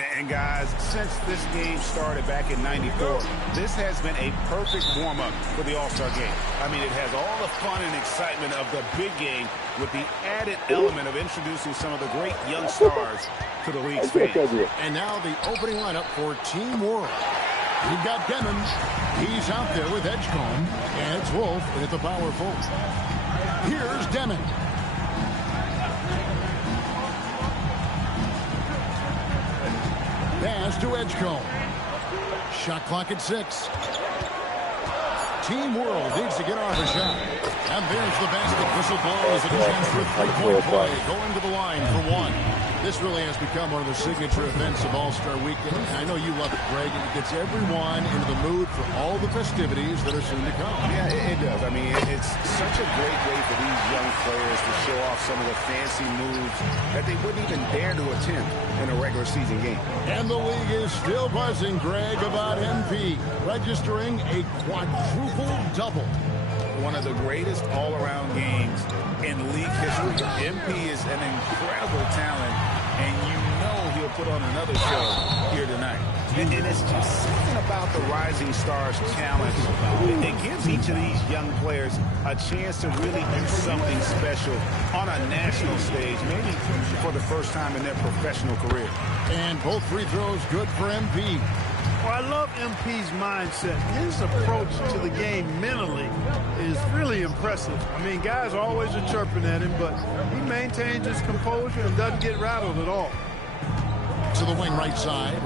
And guys, since this game started back in '94, this has been a perfect warm-up for the All-Star game. I mean, it has all the fun and excitement of the big game with the added element of introducing some of the great young stars to the league's fans. And now the opening lineup for Team World. You've got Demon. He's out there with Edgecombe. And it's Wolf at the power forward. Here's Demon. Pass to Edgecombe. Shot clock at 6. Team World needs to get off a shot. And there's the basket. Whistle blows. A chance for a three-point play. Going to the line for one. This really has become one of the signature events of All-Star Weekend. I know you love it, Greg. It gets everyone into the mood for all the festivities that are soon to come. Yeah, it does. I mean, it's such a great way for these young players to show off some of the fancy moves that they wouldn't even dare to attempt in a regular season game. And the league is still buzzing, Greg, about MP, registering a quadruple double. One of the greatest all-around games in league history. MP is an incredible talent, and you know he'll put on another show here tonight. And it's just something about the Rising Stars Challenge. It gives each of these young players a chance to really do something special on a national stage, maybe for the first time in their professional career. And both free throws good for MP. Well, I love MP's mindset. His approach to the game mentally is really impressive. I mean, guys always are chirping at him, but he maintains his composure and doesn't get rattled at all. To the wing right side.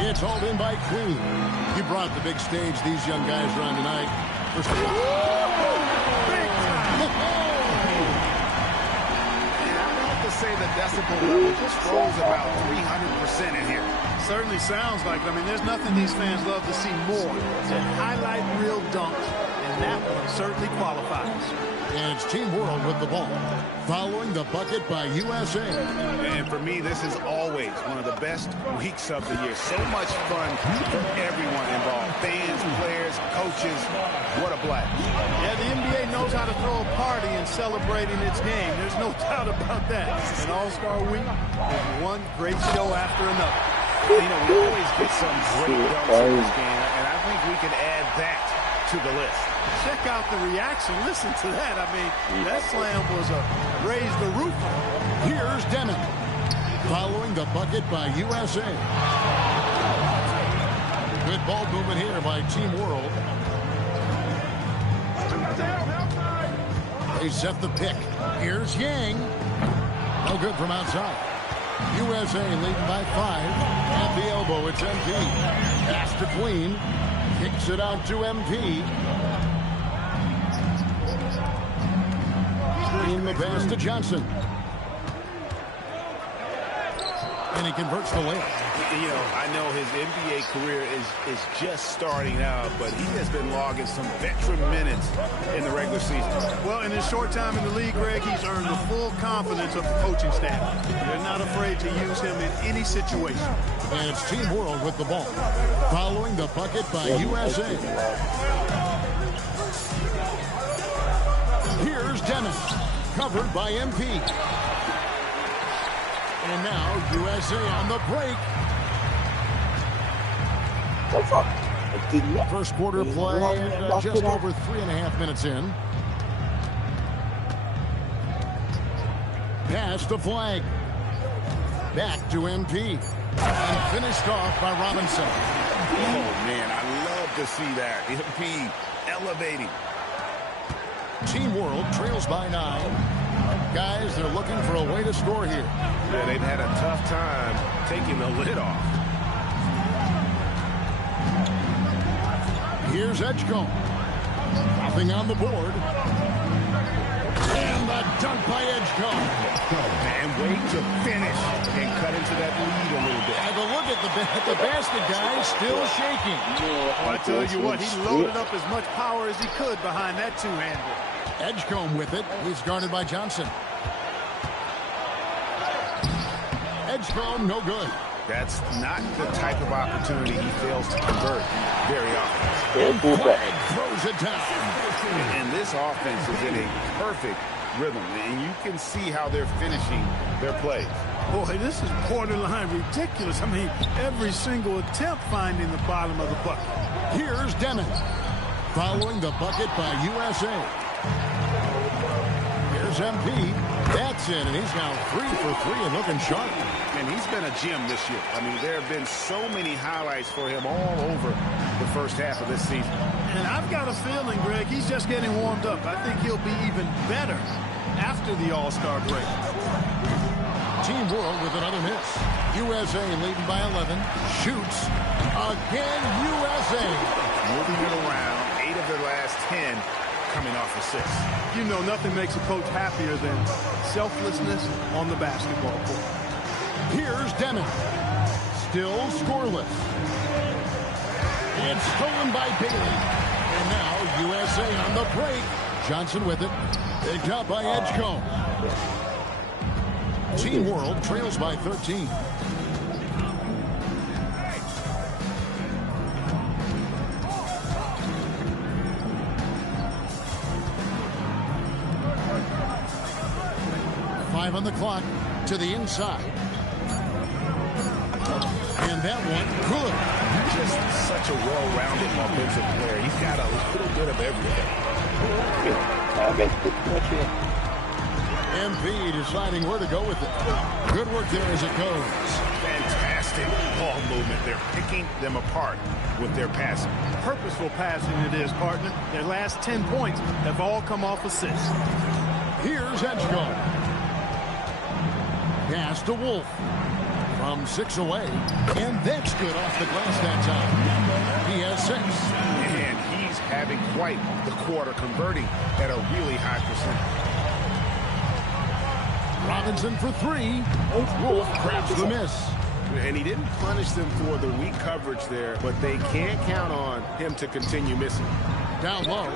It's hauled in by Queen. He brought the big stage these young guys are on tonight. First of all, say the decibel level just rose about 300% in here. Certainly sounds like it. I mean, there's nothing these fans love to see more than highlight reel dunks, and that one certainly qualifies. And it's Team World with the ball, following the bucket by USA. And for me, this is always one of the best weeks of the year. So much fun for everyone involved. Fans, players, coaches. What a blast. Yeah, the NBA knows how to throw a party in celebrating its game. There's no doubt about that. And All-Star Week is one great show after another. You know, we always get some great dunks in this game, and I think we can add that to the list. Check out the reaction. Listen to that. I mean, that slam was a raise the roof. Here's Demon, following the bucket by USA. Good ball movement here by Team World. They set the pick. Here's Yang. No good from outside. USA leading by 5. At the elbow, it's MP. Pass to Queen. Kicks it out to MP. In the pass to Johnson. And he converts the layup. You know, I know his NBA career is just starting out, but he has been logging some veteran minutes in the regular season. Well, in his short time in the league, Greg, he's earned the full confidence of the coaching staff. They're not afraid to use him in any situation. And it's Team World with the ball, following the bucket by USA. Here's Dennis, covered by MP. And now USA on the break. First quarter play, just over 3.5 minutes in. Pass to Flag. Back to MP. And finished off by Robinson. Oh, man, I love to see that. MP elevating. Team World trails by 9. Guys, they're looking for a way to score here. Yeah, they've had a tough time taking the lid off. Here's Edgecombe. Nothing on the board. And the dunk by Edgecombe. And wait to finish and cut into that lead a little bit. Have a look at the basket, guys, still shaking. Well, I tell you what, he loaded up as much power as he could behind that two-hander. Edgecombe with it. He's guarded by Johnson. Edgecombe, no good. That's not the type of opportunity he fails to convert very often. Flag throws it down. And this offense is in a perfect rhythm, and you can see how they're finishing their plays. Boy, this is borderline ridiculous. I mean, every single attempt finding the bottom of the bucket. Here's Demon. Following the bucket by USA. Here's MP. That's in, and he's now 3 for 3 and looking sharp. And he's been a gem this year. I mean, there have been so many highlights for him all over the first half of this season. And I've got a feeling, Greg, he's just getting warmed up. I think he'll be even better after the All-Star break. Team World with another miss. USA leading by 11. Shoots. Again, USA. Moving it around. 8 of their last 10 coming off assists. You know, nothing makes a coach happier than selflessness on the basketball court. Here's Demon. Still scoreless. It's stolen by Bailey. And now USA on the break. Johnson with it. Picked up by Edgecombe. Team World trails by 13. Five on the clock to the inside. And that one, good. He's just such a well-rounded offensive player. He's got a little bit of everything. MP deciding where to go with it. Good work there as it goes. Fantastic ball movement. They're picking them apart with their passing. Purposeful passing it is, partner. Their last 10 points have all come off assists. Here's Edgecombe. Pass to Wolf. From 6 away. And that's good off the glass that time. He has 6. And he's having quite the quarter, converting at a really high percentage. Robinson for 3. Wolf grabs the miss. And he didn't punish them for the weak coverage there, but they can't count on him to continue missing. Down low.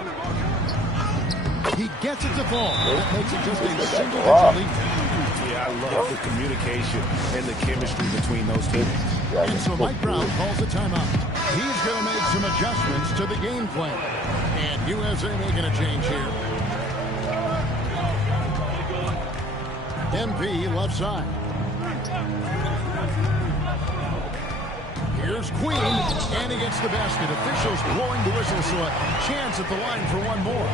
He gets it to fall. That makes it just a single-digit lead. Yeah, I love the communication and the chemistry between those two. And so Mike Brown calls a timeout. He's going to make some adjustments to the game plan. And USA making a change here. MP left side. Here's Queen, and he gets the basket. Officials blowing the whistle, so a chance at the line for one more.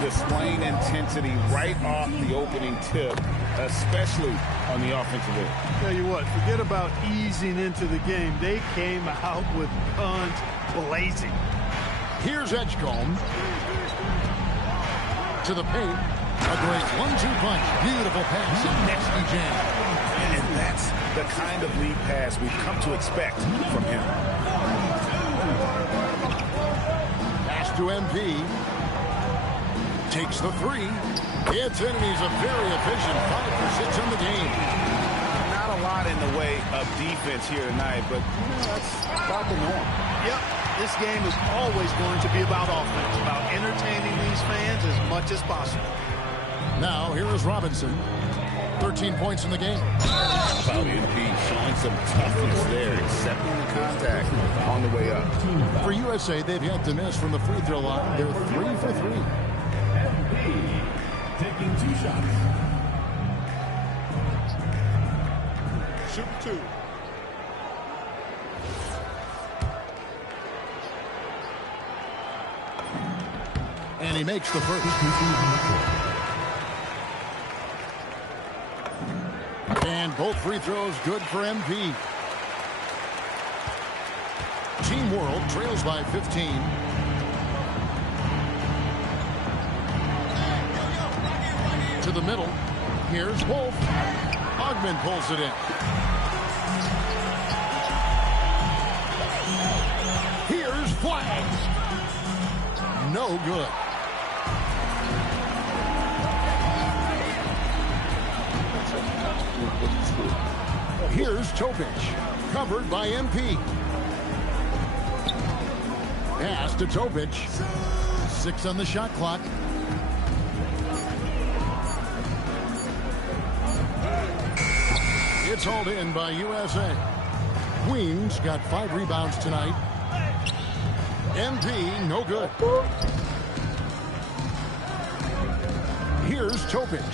Displaying intensity right off the opening tip, especially on the offensive end. Tell you what, forget about easing into the game. They came out with guns blazing. Here's Edgecombe. To the paint. A great 1-2 punch. Beautiful pass. A nasty jam. And that's the kind of lead pass we've come to expect from him. Pass to MP. Takes the 3. It's in, and he's a very efficient 5 for 6 in the game. Not a lot in the way of defense here tonight, but that's about the norm. Yep, this game is always going to be about offense, about entertaining these fans as much as possible. Now, here is Robinson. 13 points in the game. About MP showing some toughness there, accepting the contact on the way up. For USA, they've yet to miss from the free throw line. They're 3 for 3. Taking 2 shots. Shoot 2. And he makes the first. And both free throws good for MP. Team World trails by 15. To the middle. Here's Wolf. Ogman pulls it in. Here's Flags. No good. Here's Topic. Covered by MP. Pass to Topic. 6 on the shot clock. It's hauled in by USA. Queens got 5 rebounds tonight. MP, no good. Here's Topic.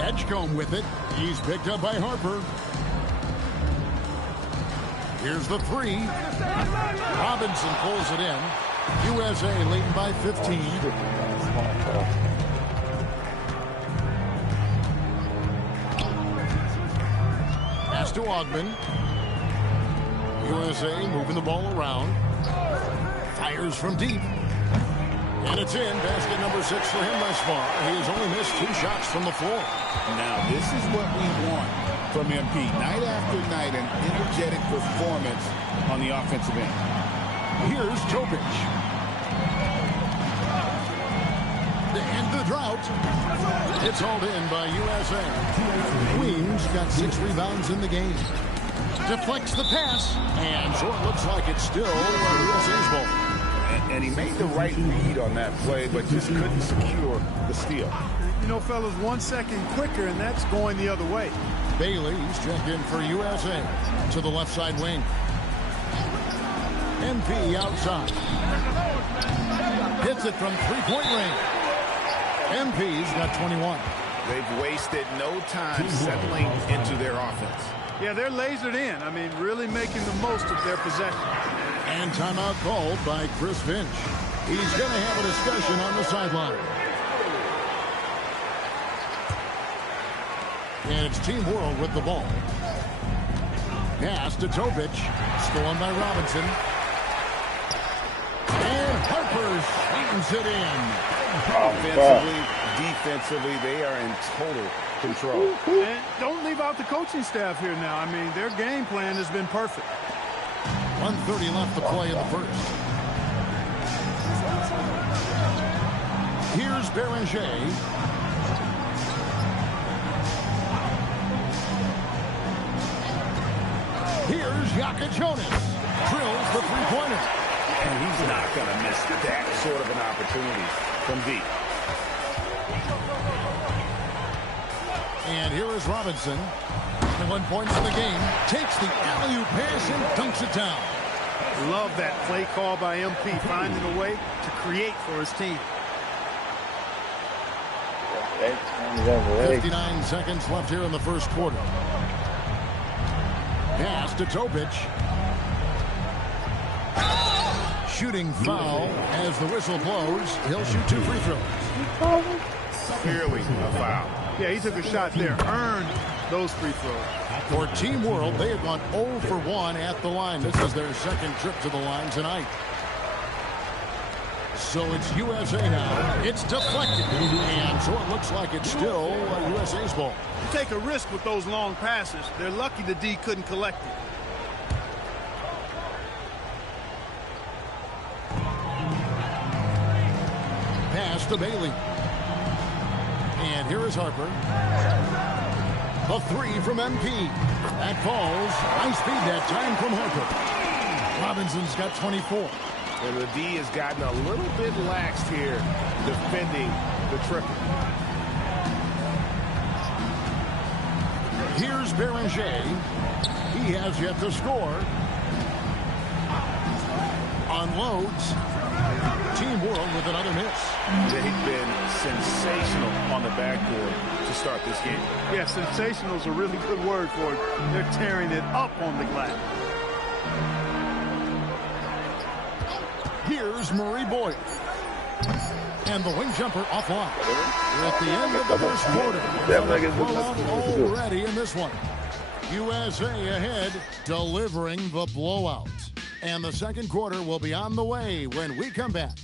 Edgecombe with it. He's picked up by Harper. Here's the 3. Robinson pulls it in. USA leading by 15. Pass to Ogden. USA moving the ball around. Fires from deep. And it's in. Basket number 6 for him thus far. He has only missed 2 shots from the floor. Now, this is what we want from MP. Night after night, an energetic performance on the offensive end. Here's Topic. To end the drought. It's hauled in by USA. Queens got 6 rebounds in the game. Deflects the pass. And so it looks like it's still USA's ball. And he made the right read on that play, but just couldn't secure the steal. You know, fellas, 1 second quicker, and that's going the other way. Bailey's checked in for USA to the left side wing. MP outside. Hits it from 3-point range. MP's got 21. They've wasted no time settling into their offense. Yeah, they're lasered in. I mean, really making the most of their possession. And timeout called by Chris Finch. He's going to have a discussion on the sideline. And it's Team World with the ball. Pass to Topic. Stolen by Robinson. And Harper swings it in. Offensively, defensively, they are in total control. And don't leave out the coaching staff here now. I mean, their game plan has been perfect. 1:30 left to play in the first. Here's Beranger. Here's Yaka Jonas. Drills the 3-pointer. And he's not going to miss that sort of an opportunity from deep. And here is Robinson. 21 points in the game. Takes the alley-oop pass and dunks it down. Love that play call by MP, finding a way to create for his team. 59 seconds left here in the first quarter. Pass to Topic. Shooting foul as the whistle blows. He'll shoot 2 free throws. Clearly a foul. Yeah, he took a shot there. Earned those free throws. For Team World, they have gone 0 for 1 at the line. This is their second trip to the line tonight. So it's USA now. It's deflected. And so it looks like it's still USA's ball. You take a risk with those long passes. They're lucky the D couldn't collect it. Pass to Bailey. And here is Harper. A 3 from MP. That falls. High speed that time from Harper. Robinson's got 24. And the D has gotten a little bit laxed here defending the triple. Here's Beranger. He has yet to score. Unloads. Team World with another miss. They've been sensational on the backboard to start this game. Yeah, sensational is a really good word for it. They're tearing it up on the glass. Here's Murray Boyd. And the wing jumper offline. We're at the end of the first quarter. Already in this one. USA ahead, delivering the blowout. And the second quarter will be on the way when we come back.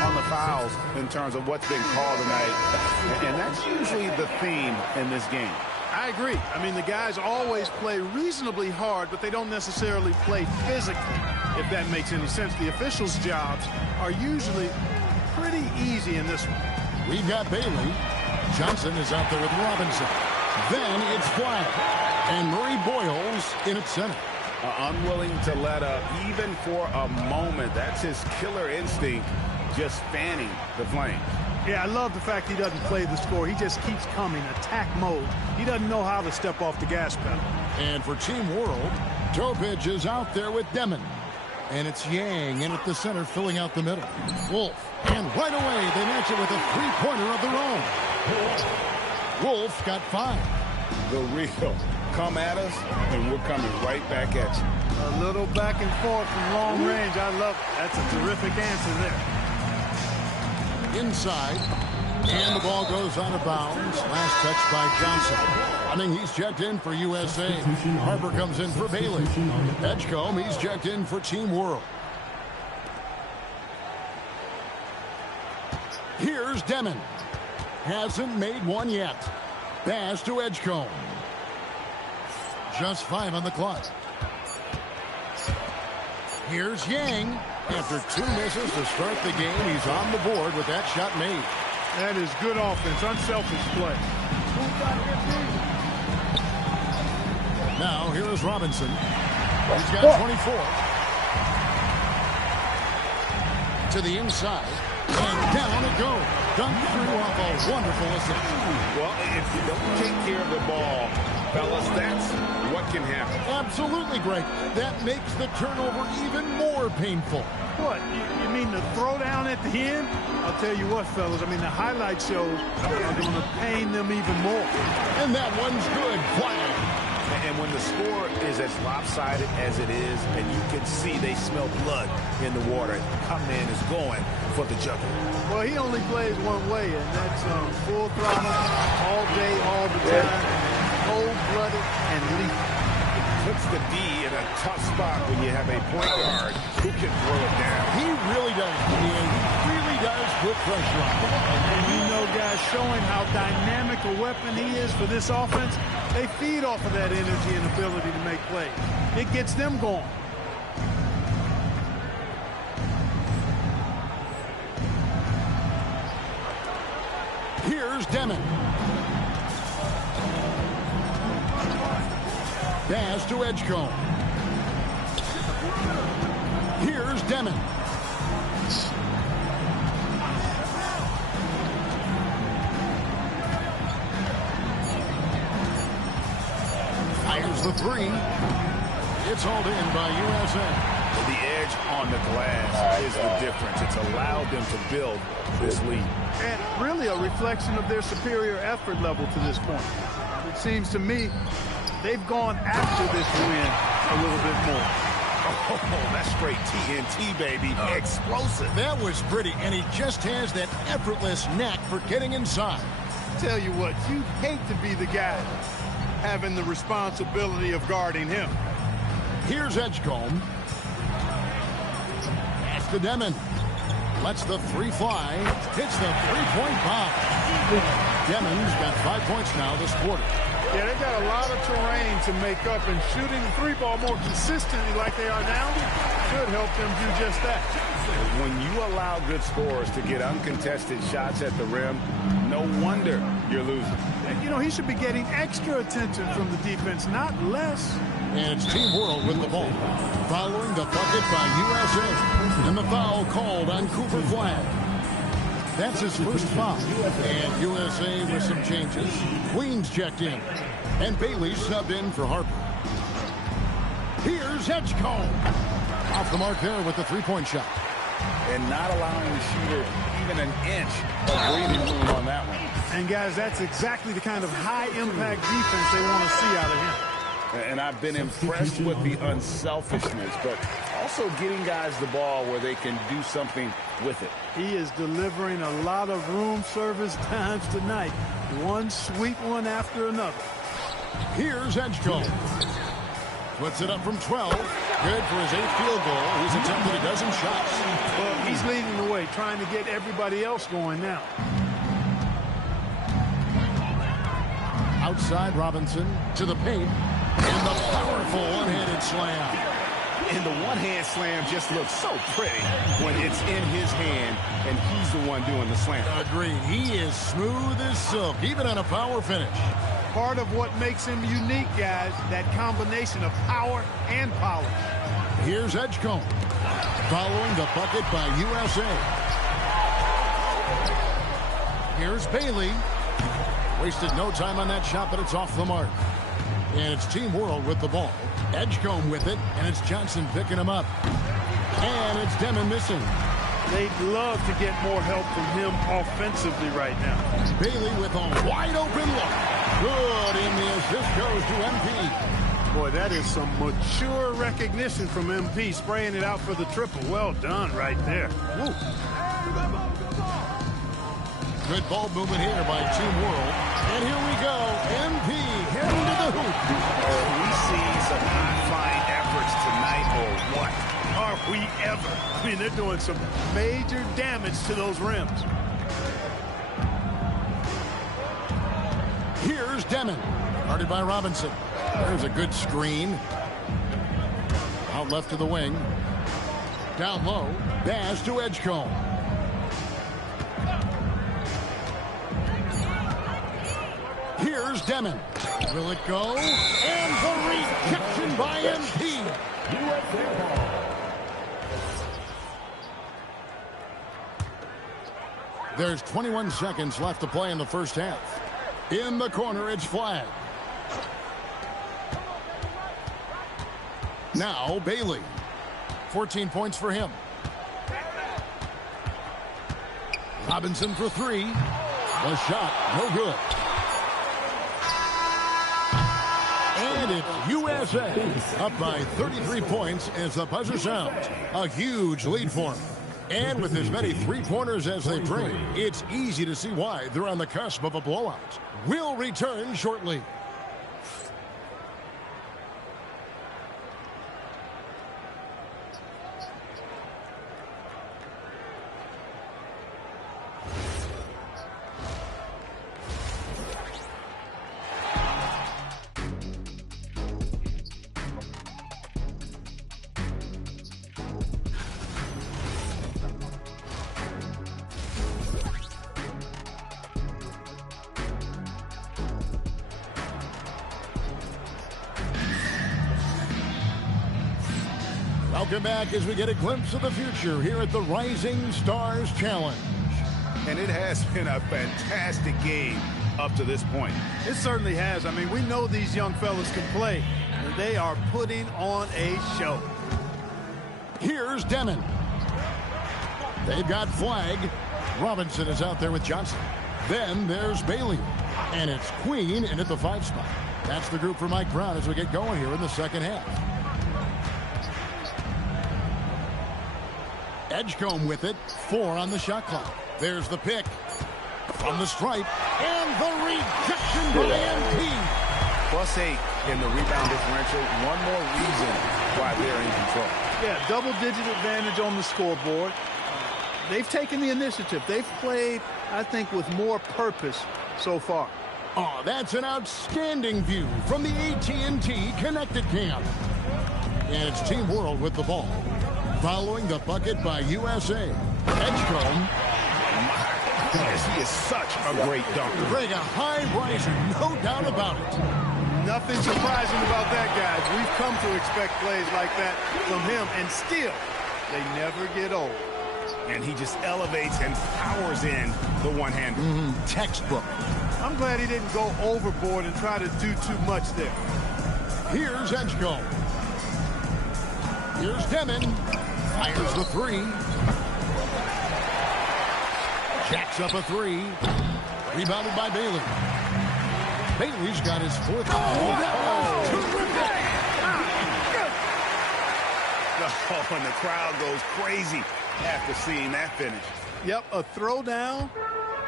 On the fouls in terms of what's been called tonight, and that's usually the theme in this game. I agree. I mean, the guys always play reasonably hard, but they don't necessarily play physically, if that makes any sense. The officials' jobs are usually pretty easy in this one. We've got Bailey. Johnson is out there with Robinson. Then it's flag. And Murray Boyles in at center. Unwilling to let up even for a moment. That's his killer instinct, just fanning the flames. Yeah, I love the fact he doesn't play the score. He just keeps coming, attack mode. He doesn't know how to step off the gas pedal. And for Team World, Topage is out there with Demon. And it's Yang in at the center, filling out the middle. Wolf. And right away, they match it with a three-pointer of their own. Wolf got 5. The real. Come at us, and we're coming right back at you. A little back and forth from long range. I love it. That's a terrific answer there. Inside. And the ball goes out of bounds. Last touch by Johnson. Running, he's checked in for USA. Harper comes in for Bailey. Edgecombe, he's checked in for Team World. Here's Demon. Hasn't made one yet. Pass to Edgecombe. Just 5 on the clock. Here's Yang. After 2 misses to start the game, he's on the board with that shot made. That is good offense, unselfish play. Now, here is Robinson. He's got 24. To the inside. And down it goes. Dunked through off a wonderful assist. Well, if you don't take care of the ball, fellas, that's what can happen. Absolutely, Greg. That makes the turnover even more painful. What, you mean the throwdown at the end? I'll tell you what, fellas, I mean, the highlight shows are going to pain them even more. And that one's good. Flag. And when the score is as lopsided as it is, and you can see they smell blood in the water, our man is going for the jugular. Well, he only plays one way, and that's full throttle, all day, all the time, cold-blooded and lethal. Puts the D in a tough spot when you have a point guard who can throw it down. He really does. He really does put pressure on him. And you know, guys, showing how dynamic a weapon he is for this offense, they feed off of that energy and ability to make plays. It gets them going. Here's Demon. Pass to Edgecombe. Here's Demon. Fires the 3. It's hauled in by USA. The edge on the glass is the difference. It's allowed them to build this lead. And really a reflection of their superior effort level to this point. It seems to me they've gone after this win a little bit more. Oh, that's straight TNT, baby. Explosive. That was pretty, and he just has that effortless knack for getting inside. Tell you what, you hate to be the guy having the responsibility of guarding him. Here's Edgecombe. Pass to Demon. Lets the 3 fly. Hits the 3-point bomb. Demon's got 5 points now this quarter. Yeah, they got a lot of terrain to make up, and shooting the 3-ball more consistently like they are now should help them do just that. When you allow good scorers to get uncontested shots at the rim, no wonder you're losing. You know, he should be getting extra attention from the defense, not less. And it's Team World with the ball. Following the bucket by USA. And the foul called on Cooper Flag. That's his first foul. And USA with some changes. Queens checked in. And Bailey subbed in for Harper. Here's Edgecombe. Off the mark there with the 3-point shot. And not allowing the shooter even an inch of breathing room on that one. And, guys, that's exactly the kind of high-impact defense they want to see out of him. And I've been impressed with the unselfishness, but also getting guys the ball where they can do something with it. He is delivering a lot of room service times tonight. One sweet one after another. Here's Edgecombe. Puts it up from 12. Good for his 8th field goal. He's attempted a dozen shots. Well, he's leading the way, trying to get everybody else going now. Outside Robinson to the paint. And the powerful one-handed slam. And the one-hand slam just looks so pretty when it's in his hand and he's the one doing the slam. Agreed. He is smooth as silk, even on a power finish. Part of what makes him unique, guys, that combination of power and polish. Here's Edgecombe. Following the bucket by USA. Here's Bailey. Wasted no time on that shot, but it's off the mark. And it's Team World with the ball. Edgecombe with it, and it's Johnson picking him up. And it's Demon missing. They'd love to get more help from him offensively right now. Bailey with a wide open look. Good, and the assist goes to MP. Boy, that is some mature recognition from MP, spraying it out for the triple. Well done right there. Woo. Good ball movement here by Team World. And here we go. MP heading to the hoop. We see some high-flying efforts tonight, or what? Are we ever? I mean, they're doing some major damage to those rims. Here's Demon. Guarded by Robinson. There's a good screen. Out left to the wing. Down low. Bass to Edgecombe. Here's Demon. Will it go? And the rejection by MP. There's 21 seconds left to play in the first half. In the corner, it's flagged. Now, Bailey. 14 points for him. Robinson for three. The shot, no good. And it's USA up by 33 points as the buzzer sounds. A huge lead for them. And with as many three-pointers as they bring, it's easy to see why they're on the cusp of a blowout. We'll return shortly. Welcome back as we get a glimpse of the future here at the Rising Stars Challenge. And it has been a fantastic game up to this point. It certainly has. I mean, we know these young fellas can play, and they are putting on a show. Here's Demon. They've got flag. Robinson is out there with Johnson. Then there's Bailey. And it's Queen in at the 5 spot. That's the group for Mike Brown as we get going here in the second half. Edgecombe with it. 4 on the shot clock. There's the pick. From the stripe. And the rejection by MP. +8 in the rebound differential. One more reason why they're in control. Yeah, double-digit advantage on the scoreboard. They've taken the initiative. They've played, I think, with more purpose so far. Oh, that's an outstanding view from the AT&T Connected Camp. And it's Team World with the ball. Following the bucket by USA. Edgecombe. Yes, he is such a great dunker. Bring a high riser, no doubt about it. Nothing surprising about that, guys. We've come to expect plays like that from him, and still, they never get old. And he just elevates and powers in the one-hander. Textbook. I'm glad he didn't go overboard and try to do too much there. Here's Edgecombe. Here's Demon. Fires the 3. Jacks up a 3. Rebounded by Bailey. Bailey's got his 4th. Oh, and the crowd goes crazy after seeing that finish. Yep, a throwdown,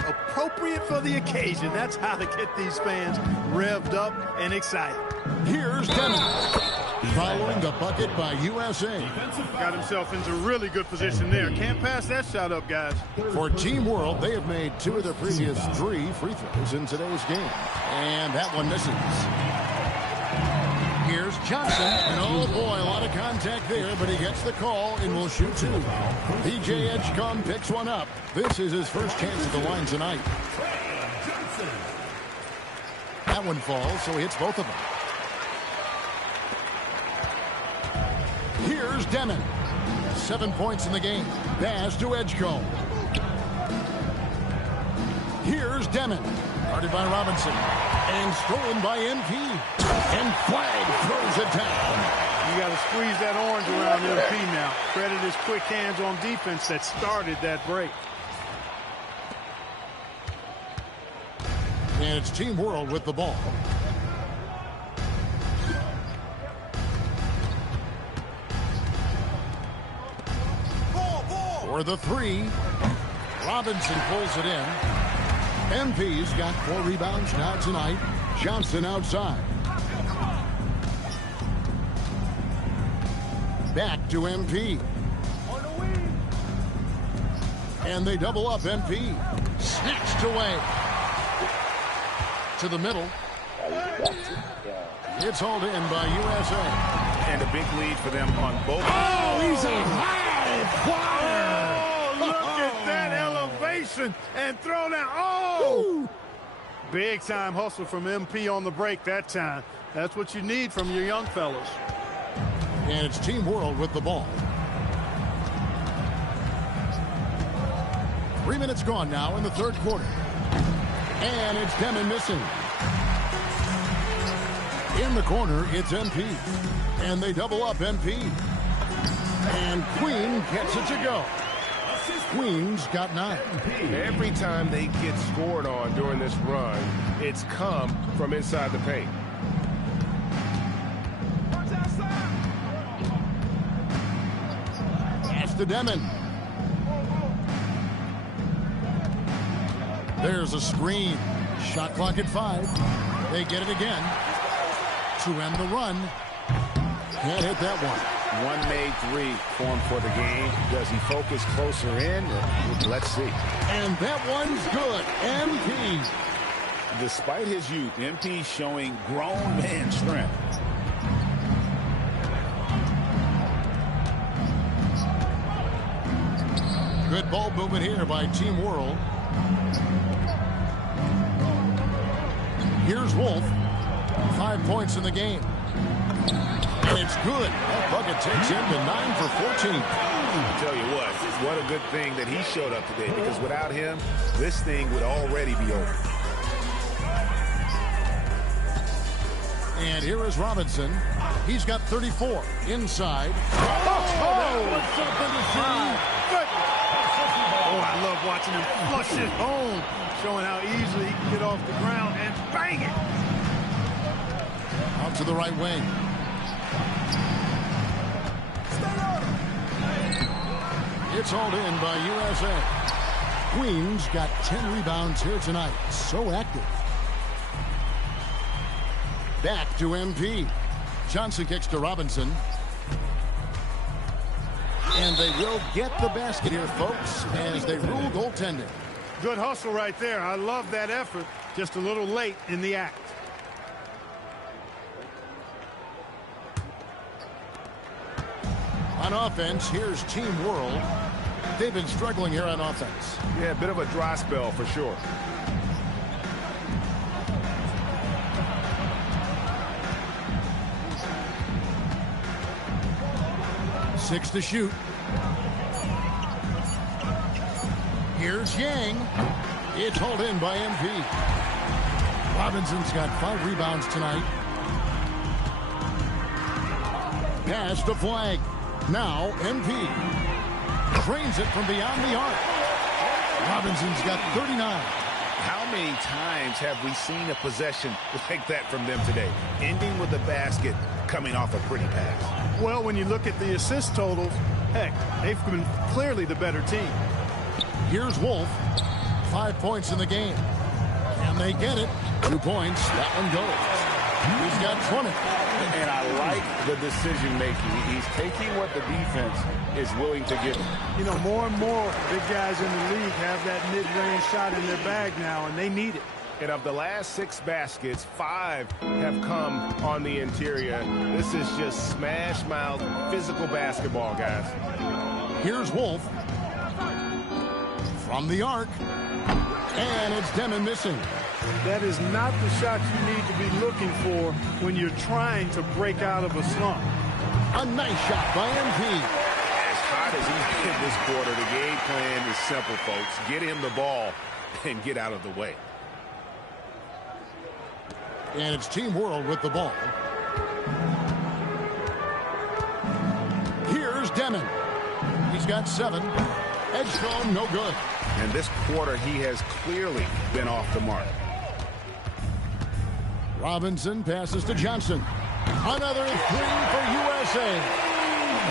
appropriate for the occasion. That's how to get these fans revved up and excited. Here's Demon. following the bucket by USA. Got himself into really good position there. Can't pass that shot up, guys. For Team World, they have made 2 of their previous 3 free throws in today's game. And that one misses. Here's Johnson, and oh boy, a lot of contact there, but he gets the call and will shoot 2. PJ Edgecombe picks one up. This is his first chance at the line tonight. That one falls, so he hits both of them. Here's Demon. 7 points in the game. Pass to Edgecombe. Here's Demon. Guarded by Robinson. And stolen by MP. And Flag throws it down. You got to squeeze that orange around MP now. Credit his quick hands on defense that started that break. And it's Team World with the ball. For the 3. Robinson pulls it in. MP's got 4 rebounds now tonight. Johnson outside. Back to MP. And they double up MP. Snatched away. To the middle. It's hauled in by USA. And a big lead for them on both. Oh, he's a high flyer. Oh, look at that elevation and throw down. Oh! Big time hustle from MP on the break that time. That's what you need from your young fellas. And it's Team World with the ball. 3 minutes gone now in the 3rd quarter. And it's Demon missing. In the corner, it's MP. And they double up MP. And Queen gets it to go. Queen's got 9. Every time they get scored on during this run, it's come from inside the paint. Pass to Demon. There's a screen. Shot clock at 5. They get it again to end the run. Can't hit that one. One made 3 for him for the game. Does he focus closer in? Let's see. And that one's good. MP. Despite his youth, MP showing grown man strength. Good ball movement here by Team World. Here's Wolf. 5 points in the game. And it's good. That bucket takes him to 9 for 14. I tell you what a good thing that he showed up today, because without him, this thing would already be over. And here is Robinson. He's got 34 inside. That was something to see. Oh, I love watching him flush it home, showing how easily he can get off the ground and bang it. Out to the right wing. It's hauled in by USA. Queens got 10 rebounds here tonight. So active. Back to MP. Johnson kicks to Robinson. And they will get the basket here, folks, as they rule goaltending. Good hustle right there. I love that effort. Just a little late in the act. On offense, here's Team World. They've been struggling here on offense. Yeah, a bit of a dry spell for sure. Six to shoot. Here's Yang. It's hauled in by MP. Robinson's got 5 rebounds tonight. Pass to Flag. Now MP trains it from beyond the arc. Robinson's got 39. How many times have we seen a possession like that from them today? Ending with a basket, coming off a pretty pass. Well, when you look at the assist totals, heck, they've been clearly the better team. Here's Wolf. 5 points in the game. And they get it. 2 points. That one goes. He's got 20. And I like the decision-making. He's taking what the defense is willing to give him. You know, more and more big guys in the league have that mid-range shot in their bag now, and they need it. And of the last 6 baskets, 5 have come on the interior. This is just smash-mouth physical basketball, guys. Here's Wolf from the arc, and it's Demon missing. That is not the shot you need to be looking for when you're trying to break out of a slump. A nice shot by MP. As hot as he's been this quarter, the game plan is simple, folks. Get him the ball and get out of the way. And it's Team World with the ball. Here's Demon. He's got 7. Edgecombe, no good. And this quarter, he has clearly been off the mark. Robinson passes to Johnson. Another 3 for USA.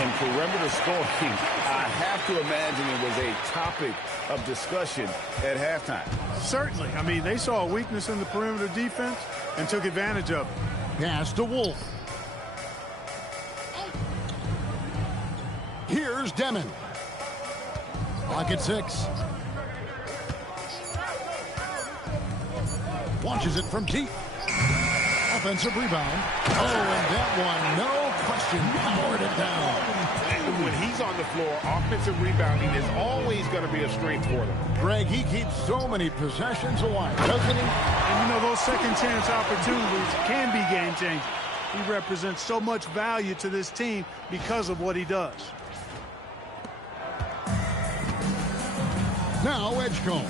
And perimeter scoring, I have to imagine it was a topic of discussion at halftime. Certainly. I mean, they saw a weakness in the perimeter defense and took advantage of it. Pass to Wolf. Here's Demon. Clock at 6. Launches it from deep. Offensive rebound. Oh, and that one, no question, powered it down. When he's on the floor, offensive rebounding is always going to be a strength for them. Greg, he keeps so many possessions alive, doesn't he? And you know, those second chance opportunities can be game changing. He represents so much value to this team because of what he does. Now Edgecombe.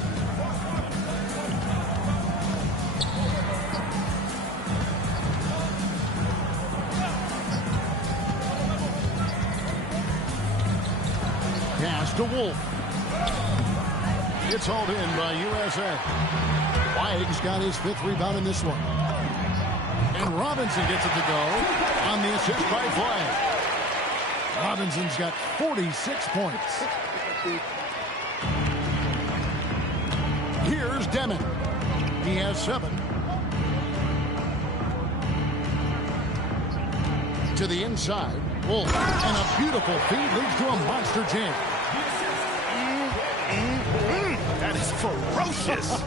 Pass to Wolf. It's hauled in by USA. Weig's got his 5th rebound in this one. And Robinson gets it to go on the assist by Flag. Robinson's got 46 points. Here's Demon. He has 7. To the inside. Wolf. And a beautiful feed leads to a monster jam. That is ferocious.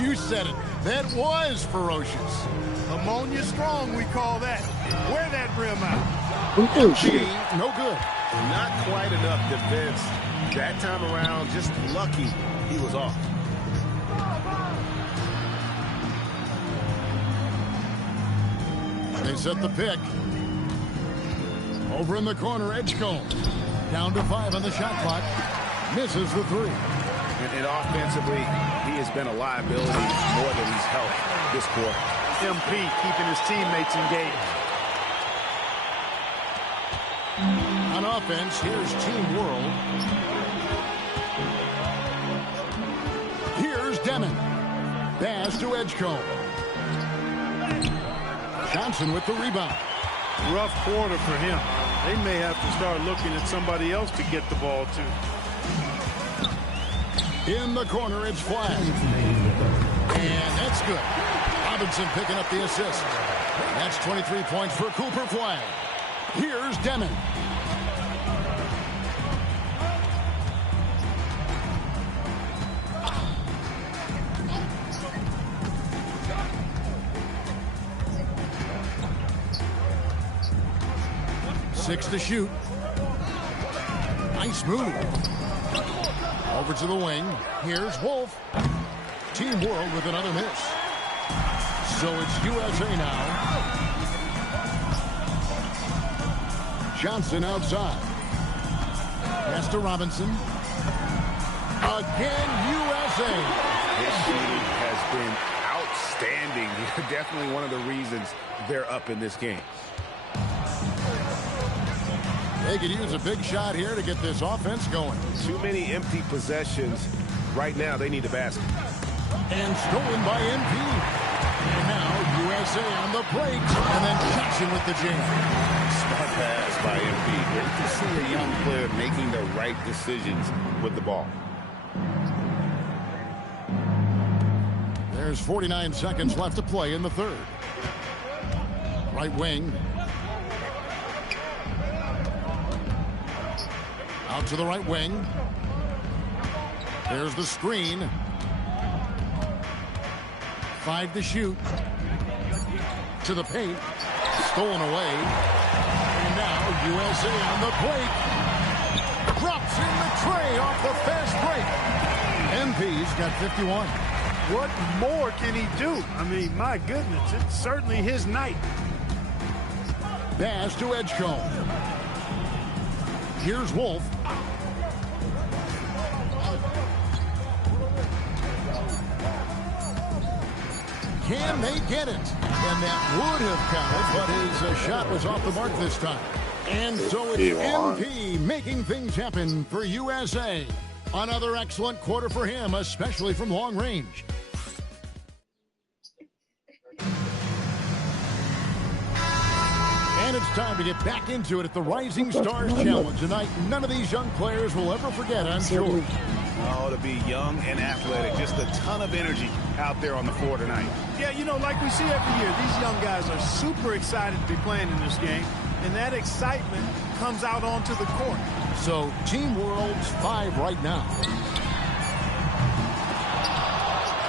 You said it. That was ferocious. Ammonia strong, we call that. Wear that rim out. No good. Not quite enough defense that time around. Just lucky he was off. They set the pick. Over in the corner, Edgecombe. Down to 5 on the shot clock. Misses the 3. And offensively, he has been a liability more than he's helped this quarter. MP keeping his teammates engaged. On offense, here's Team World. Here's Demon. Pass to Edgecombe. Johnson with the rebound. Rough quarter for him. They may have to start looking at somebody else to get the ball to. In the corner, it's Flag. And that's good. Robinson picking up the assist. That's 23 points for Cooper Flag. Here's Demon. Six to shoot. Nice move. Over to the wing. Here's Wolf. Team World with another miss. So it's USA now. Johnson outside. Pass to Robinson. Again, USA. His shooting has been outstanding. Definitely one of the reasons they're up in this game. They could use a big shot here to get this offense going. Too many empty possessions. Right now, they need a basket. And stolen by MP. And now USA on the break. And then Johnson with the jam. Smart pass by MP. Great to see a young player making the right decisions with the ball. There's 49 seconds left to play in the third. Right wing. Out to the right wing. There's the screen. 5 to shoot. To the paint. Stolen away. And now USA on the plate. Drops in the tray off the fast break. MP's got 51. What more can he do? I mean, my goodness, it's certainly his night. Pass to Edgecombe. Here's Wolf. Can they get it? And that would have counted, but his shot was off the mark this time. And so it's MP making things happen for USA. Another excellent quarter for him, especially from long range. And it's time to get back into it at the Rising Stars Challenge tonight. None of these young players will ever forget, I'm sure. Oh, to be young and athletic. Just a ton of energy out there on the floor tonight. Yeah, you know, like we see every year, these young guys are super excited to be playing in this game, and that excitement comes out onto the court. So, Team World's 5 right now.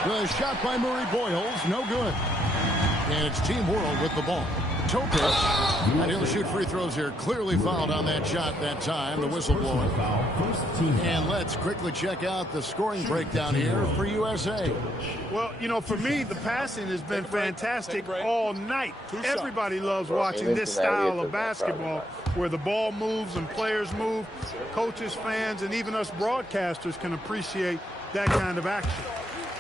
The shot by Murray Boyles, no good. And it's Team World with the ball. Topic, and he'll shoot free throws here. Clearly fouled on that shot that time, the whistle blowing. And let's quickly check out the scoring breakdown here for USA. Well, you know, for me, the passing has been fantastic all night. Everybody loves watching this style of basketball where the ball moves and players move. Coaches, fans, and even us broadcasters can appreciate that kind of action.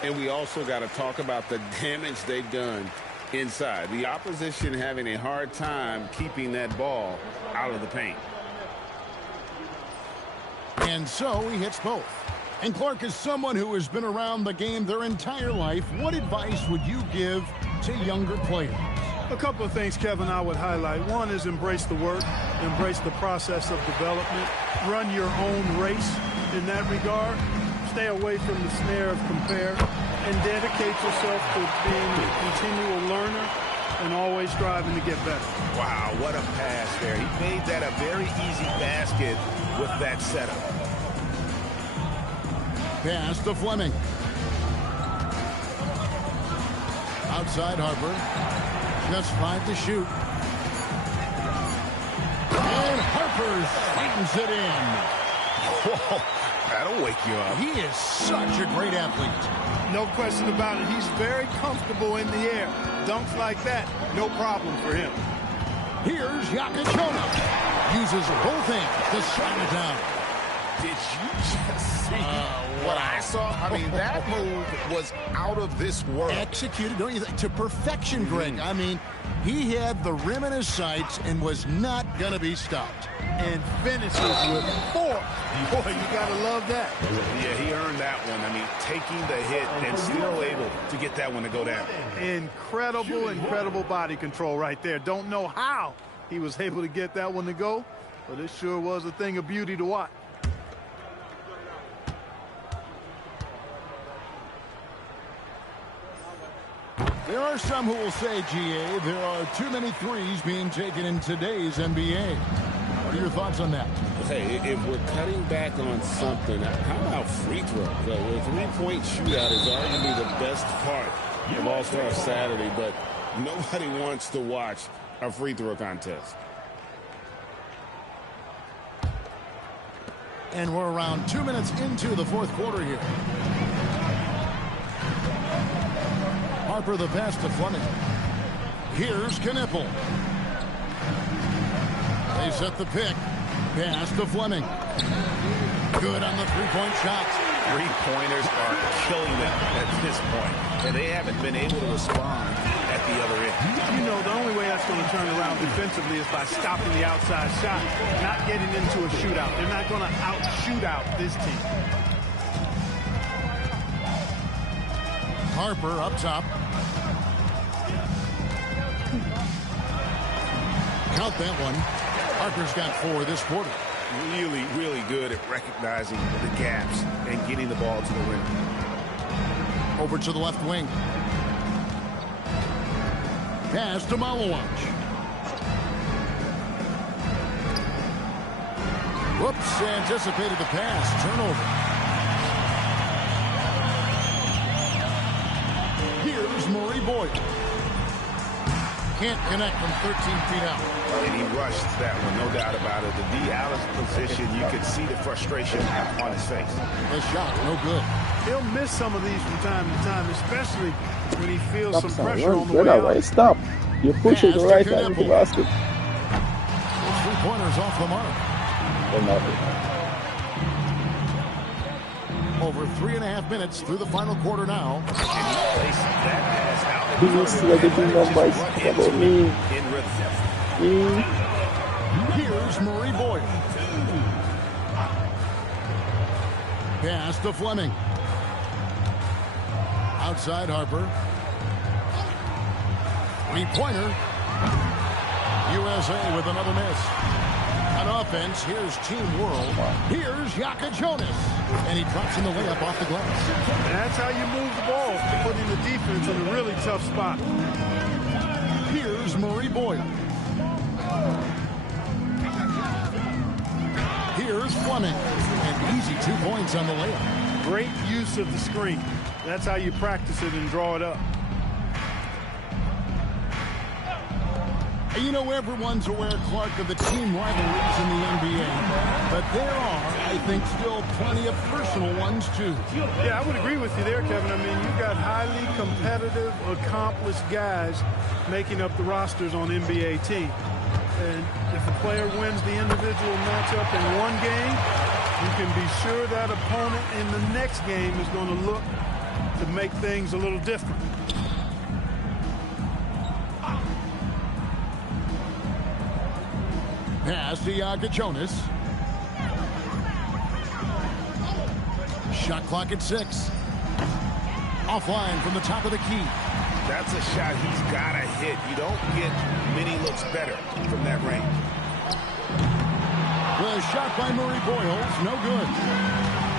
And we also got to talk about the damage they've done inside. The opposition having a hard time keeping that ball out of the paint. And so he hits both. And Clark, is someone who has been around the game their entire life, what advice would you give to younger players? A couple of things, Kevin, I would highlight. One is embrace the work, embrace the process of development, run your own race in that regard. Stay away from the snare of compare, and dedicate yourself to being a continual learner and always striving to get better. Wow, what a pass there. He made that a very easy basket with that setup. Pass to Fleming. Outside Harper. Just 5 to shoot. And Harper slams it in. Whoa, that'll wake you up. He is such a great athlete. No question about it. He's very comfortable in the air. Dunks like that, no problem for him. Here's Yakachona. Uses both hands to slam it down. Did you just see what I saw? I mean, that move was out of this world. Executed, don't you think, to perfection, Greg. I mean, he had the rim in his sights and was not going to be stopped. And finishes with 4. Boy, you got to love that. Yeah, he earned that one. I mean, taking the hit and still able to get that one to go down. Incredible, incredible body control right there. Don't know how he was able to get that one to go, but it sure was a thing of beauty to watch. There are some who will say, GA, there are too many threes being taken in today's NBA. What are your thoughts on that? Hey, if we're cutting back on something, how about free throw? The three-point shootout is arguably the best part of All-Star Saturday, but nobody wants to watch a free throw contest. And we're around 2 minutes into the fourth quarter here. Harper the pass to Fleming. Here's Knippel. They set the pick. Pass to Fleming. Good on the three-point shot. Three-pointers are killing them at this point, and they haven't been able to respond at the other end. You know, the only way that's going to turn around defensively is by stopping the outside shot, not getting into a shootout. They're not going to out-shoot out this team. Harper up top. Count that one. Harper's got 4 this quarter. Really, really good at recognizing the gaps and getting the ball to the rim. Over to the left wing. Pass to Malawach. Whoops, anticipated the pass. Turnover. Here's Murray Boyd. Can't connect from 13 feet out. And he rushed that one, no doubt about it. The D. Allen's position, you could see the frustration on his face. The shot, no good. He'll miss some of these from time to time, especially when he feels some pressure on the way out. Stop. You're pushing the right side of the basket. Three-pointers off the mark. Over 3.5 minutes through the final quarter now. Here's Murray Boyd. Pass to Fleming. Outside Harper. Three-pointer. USA with another miss. On offense, here's Team World. Here's Jonas. And he drops in the layup off the glass. That's how you move the ball, putting the defense in a really tough spot. Here's Murray Boyd. Here's Fleming. And easy 2 points on the layup. Great use of the screen. That's how you practice it and draw it up. You know, everyone's aware, Clark, of the team rivalries in the NBA. But there are, I think, still plenty of personal ones, too. Yeah, I would agree with you there, Kevin. I mean, you've got highly competitive, accomplished guys making up the rosters on NBA teams. And if a player wins the individual matchup in one game, you can be sure that opponent in the next game is going to look to make things a little different. Pass to Jonas. Shot clock at 6. Offline from the top of the key. That's a shot he's got to hit. You don't get many looks better from that range. The shot by Murray Boyles, no good.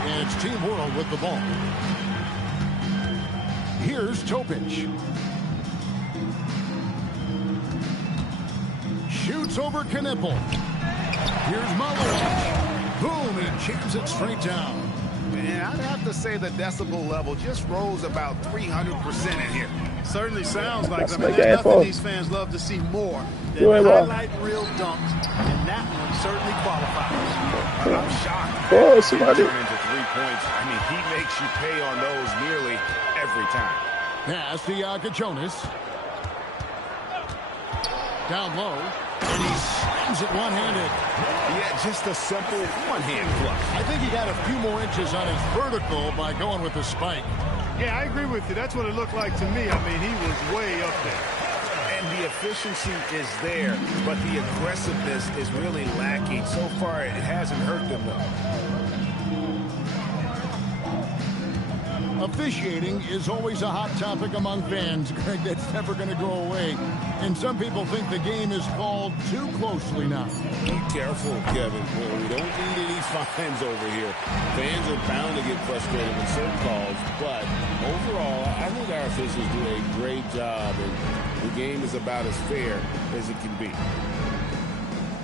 And it's Team World with the ball. Here's Topic. Shoots over Knipple. Here's Muller. Boom, he jams it straight down. Man, I'd have to say the decibel level just rose about 300% in here. Certainly sounds like them. There's nothing these fans love to see more than highlight reel dunks, and that one certainly qualifies. I'm shocked. Turn into 3 points. I mean, he makes you pay on those nearly every time. Pass to Jonas. Down low, and he slams it one-handed. Yeah, just a simple one-hand flush. I think he got a few more inches on his vertical by going with the spike. Yeah, I agree with you. That's what it looked like to me. I mean, he was way up there. And the efficiency is there, but the aggressiveness is really lacking. So far, it hasn't hurt them, though. Officiating is always a hot topic among fans, Greg. That's never going to go away. And some people think the game is called too closely now. Be careful, Kevin. Well, we don't need any fines over here. Fans are bound to get frustrated with certain calls, but overall, I think our officials do a great job, and the game is about as fair as it can be.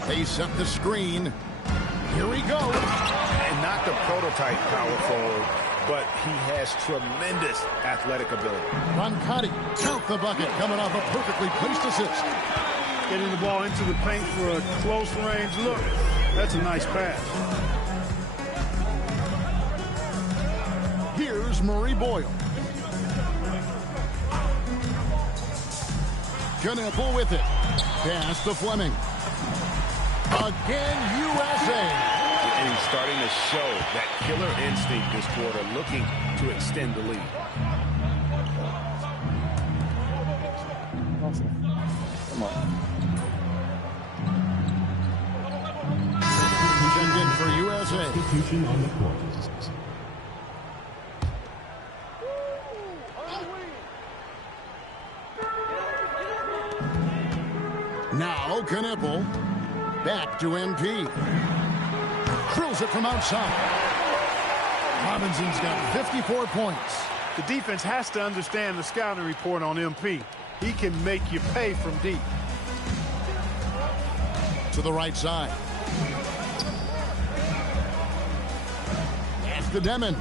They set the screen. Here we go. And not the prototype power forward, but he has tremendous athletic ability. Roncati, count the bucket, coming off a perfectly placed assist. Getting the ball into the paint for a close range look. That's a nice pass. Here's Murray Boyle. Knipple with it. Pass to Fleming. Again, USA. And he's starting to show that killer instinct this quarter, looking to extend the lead. Come on. Checked in for USA. Substitution on the court. Now Knipple. Back to MP. Drills it from outside. Robinson's got 54 points. The defense has to understand the scouting report on MP. He can make you pay from deep. To the right side. to Demon.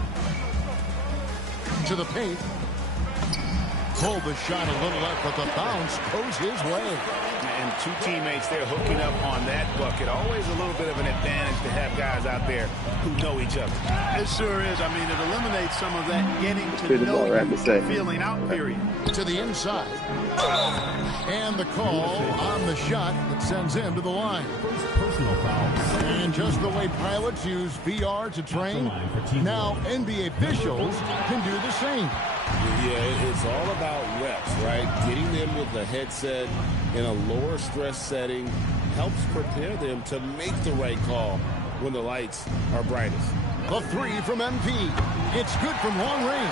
To the paint. Pulled the shot a little left, but the bounce goes his way. And two teammates there hooking up on that bucket. Always a little bit of an advantage to have guys out there who know each other. It sure is. I mean, it eliminates some of that getting to know you, feeling out period. To the inside. And the call on the shot that sends him to the line. Personal foul. And just the way pilots use VR to train, now NBA officials can do the same. Yeah, it's all about reps, right? Getting them with the headset in a lower stress setting helps prepare them to make the right call when the lights are brightest. The three from MP. It's good from long range.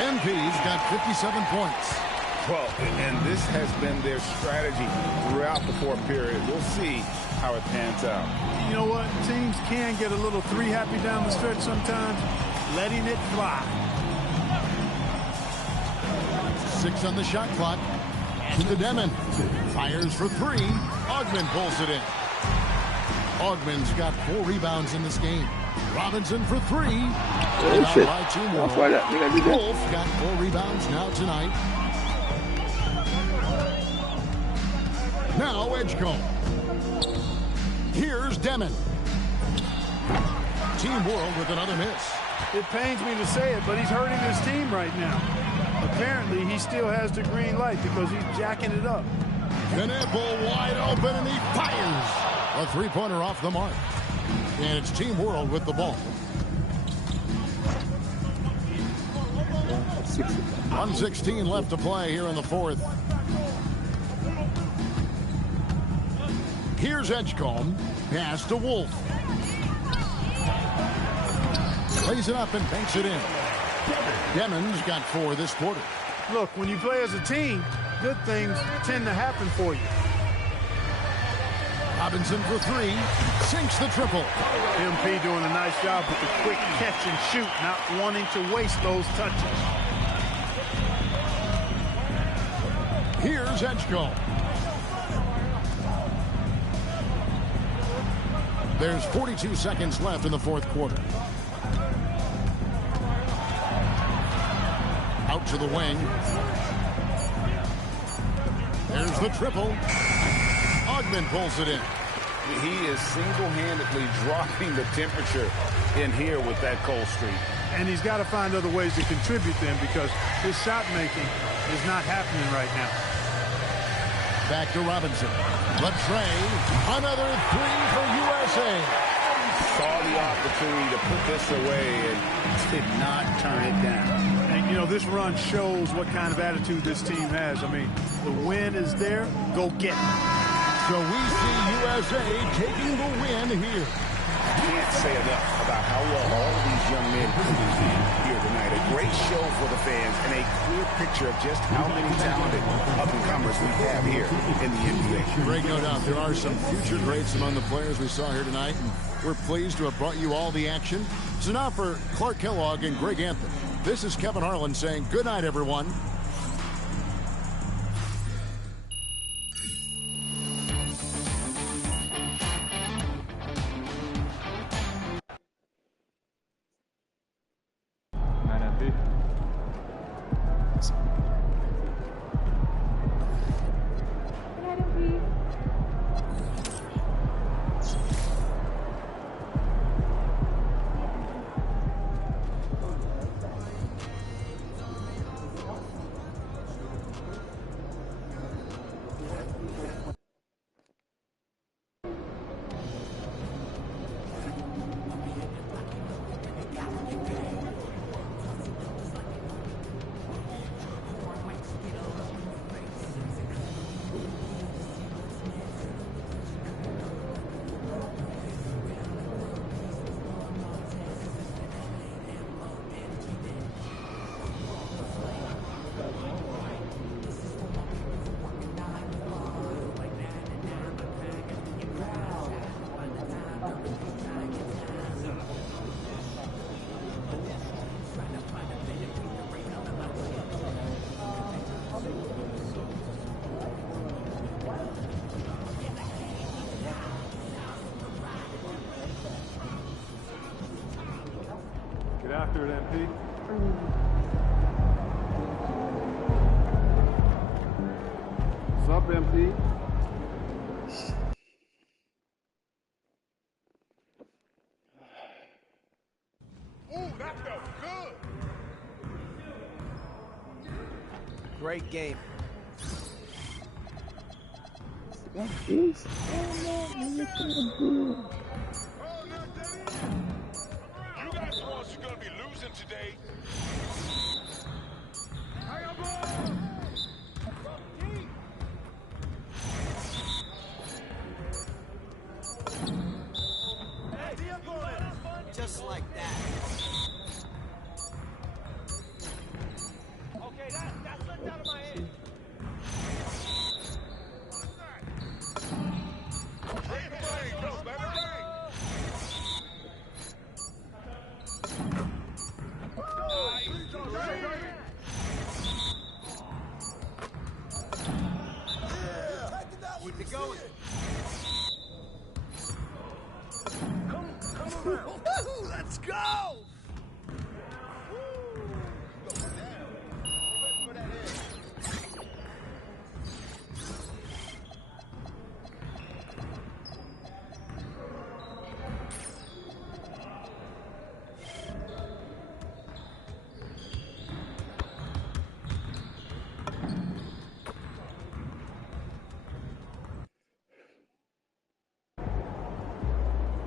MP's got 57 points. Well, and this has been their strategy throughout the fourth period. We'll see how it pans out. You know what? Teams can get a little three happy down the stretch sometimes. Letting it fly. 6 on the shot clock. To Demon. Fires for 3. Ogman pulls it in. Ogman's got 4 rebounds in this game. Robinson for 3. Oh, shit. That's why that nigga did that. Wolf got 4 rebounds now tonight. Now Edgecombe. Here's Demon. Team World with another miss. It pains me to say it, but he's hurting his team right now. Apparently, he still has the green light because he's jacking it up. Knipple wide open, and he fires. A three-pointer off the mark. And it's Team World with the ball. 1:16 left to play here in the fourth. Here's Edgecombe. Pass to Wolf. Lays it up and banks it in. Demon's got 4 this quarter. Look, when you play as a team, good things tend to happen for you. Robinson for 3. Sinks the triple. MP doing a nice job with the quick catch and shoot, not wanting to waste those touches. Here's Edgecombe. There's 42 seconds left in the fourth quarter. Out to the wing. There's the triple. Ogman pulls it in. He is single-handedly dropping the temperature in here with that cold streak. And he's got to find other ways to contribute then because his shot making is not happening right now. Back to Robinson. Latrey. Another 3 for USA. Saw the opportunity to put this away and did not turn it down. And, you know, this run shows what kind of attitude this team has. I mean, the win is there. Go get it. So we see USA taking the win here. Can't say enough about how well all of these young men competed here tonight. A great show for the fans and a clear picture of just how many talented up-and-comers we have here in the NBA. Great, no doubt. There are some future greats among the players we saw here tonight, and we're pleased to have brought you all the action. So now for Clark Kellogg and Greg Anthony, this is Kevin Harlan saying good night, everyone. after it, MP. What's up, MP? Ooh, that felt good. Great game. Jeez. You guys the ones who are going to be losing today. Just like that. Okay, that slipped out of my head. Bring the rain, bro. Let it rain. Keep it going. Come around. Let's go!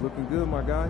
Looking good, my guy.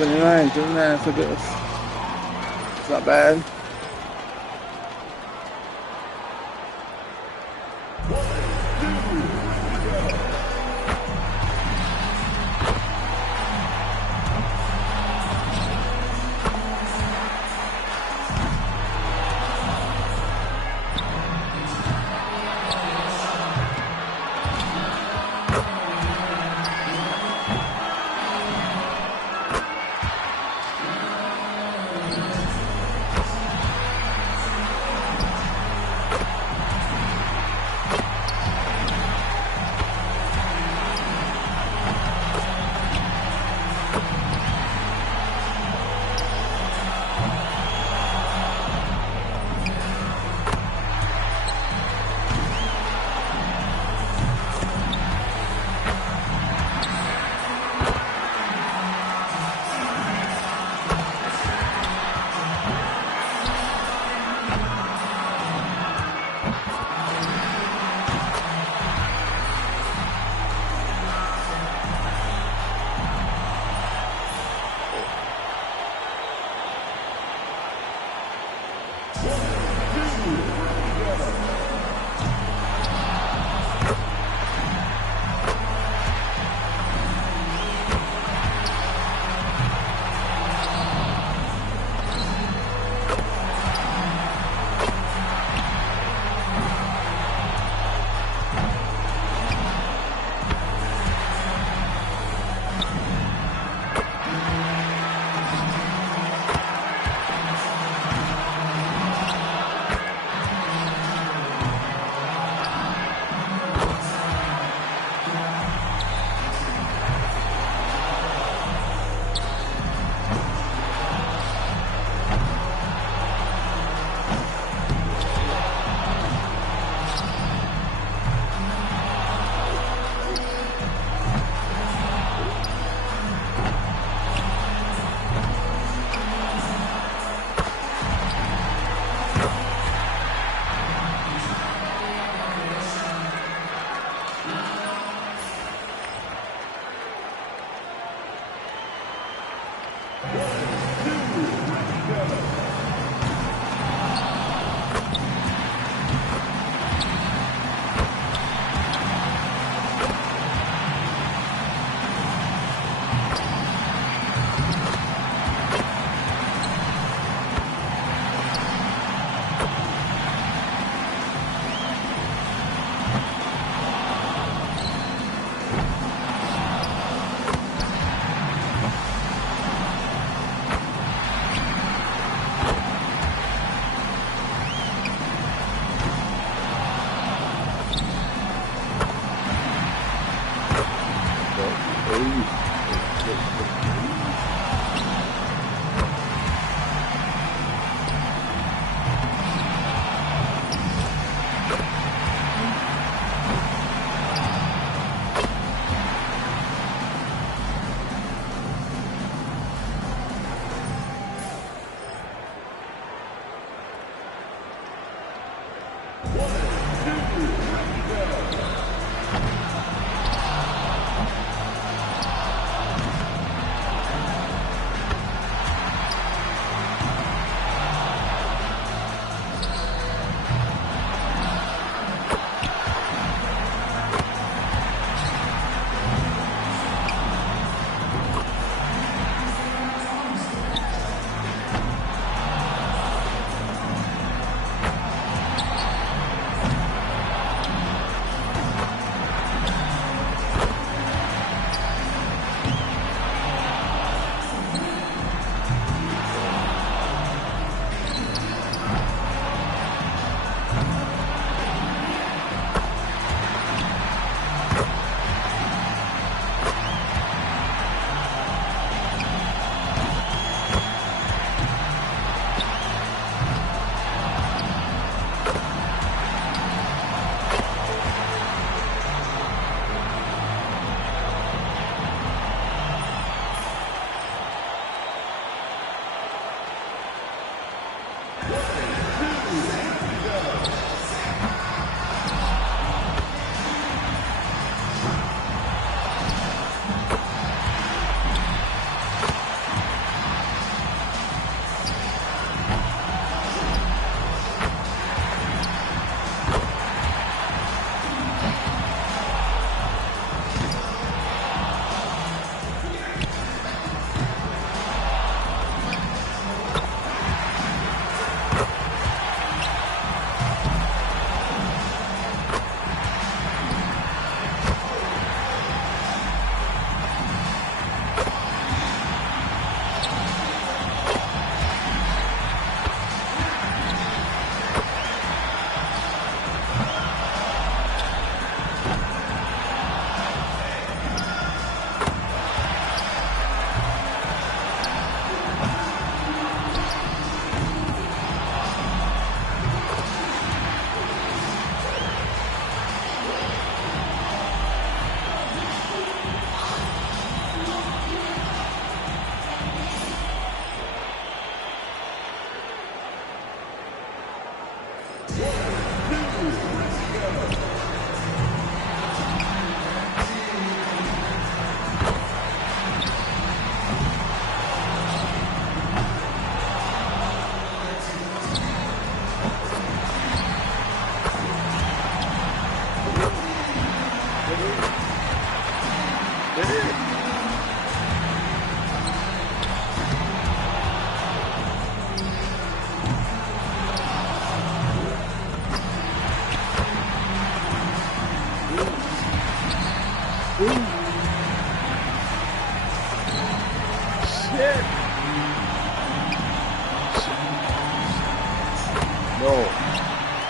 $29 for this. It's not bad.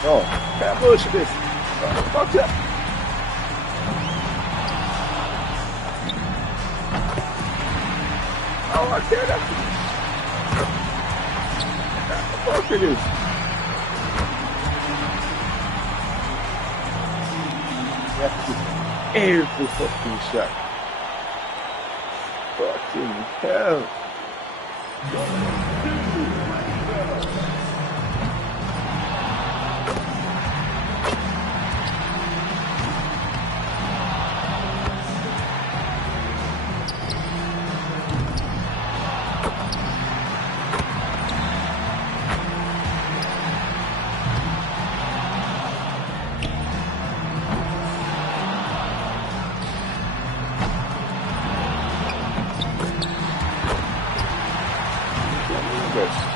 No, can't push this. Fuck it. Oh, I tear that. Fuck it is. That's every fucking shot. Fucking hell. stretch.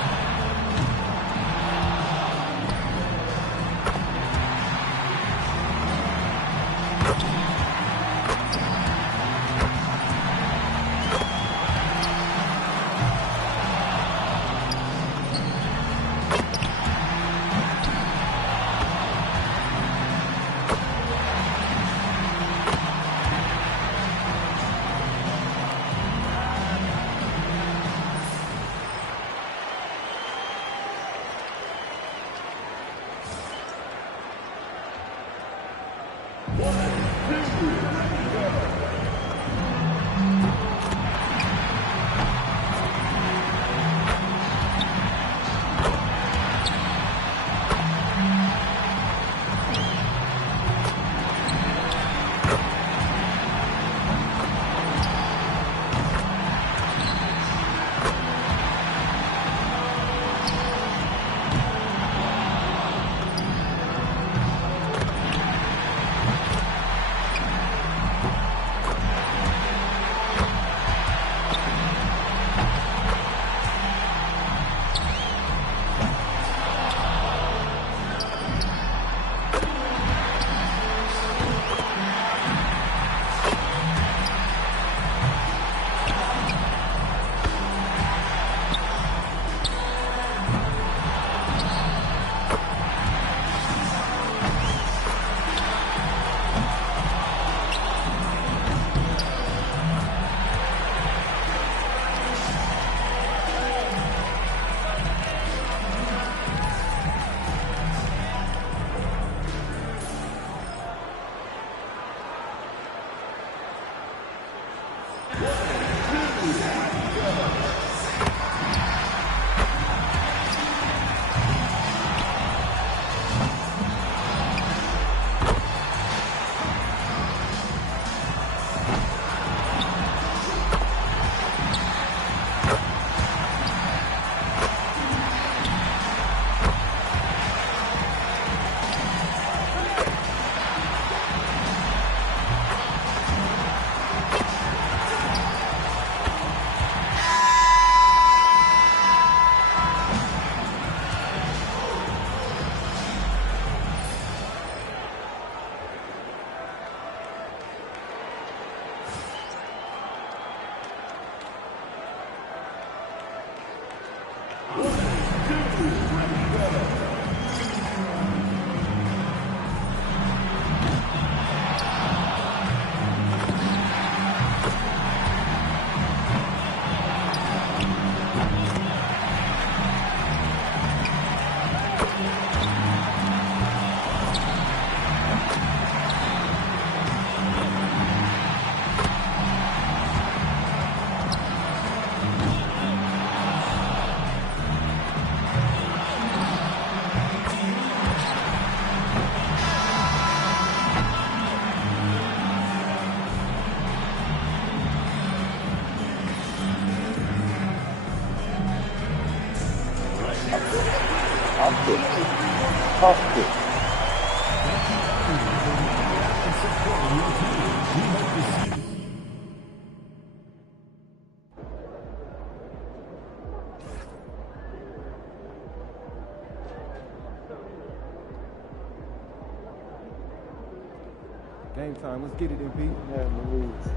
Game time. Let's get it, MP. Yeah, Louise.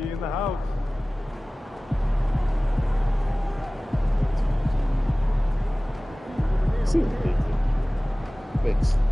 In the house. Fix.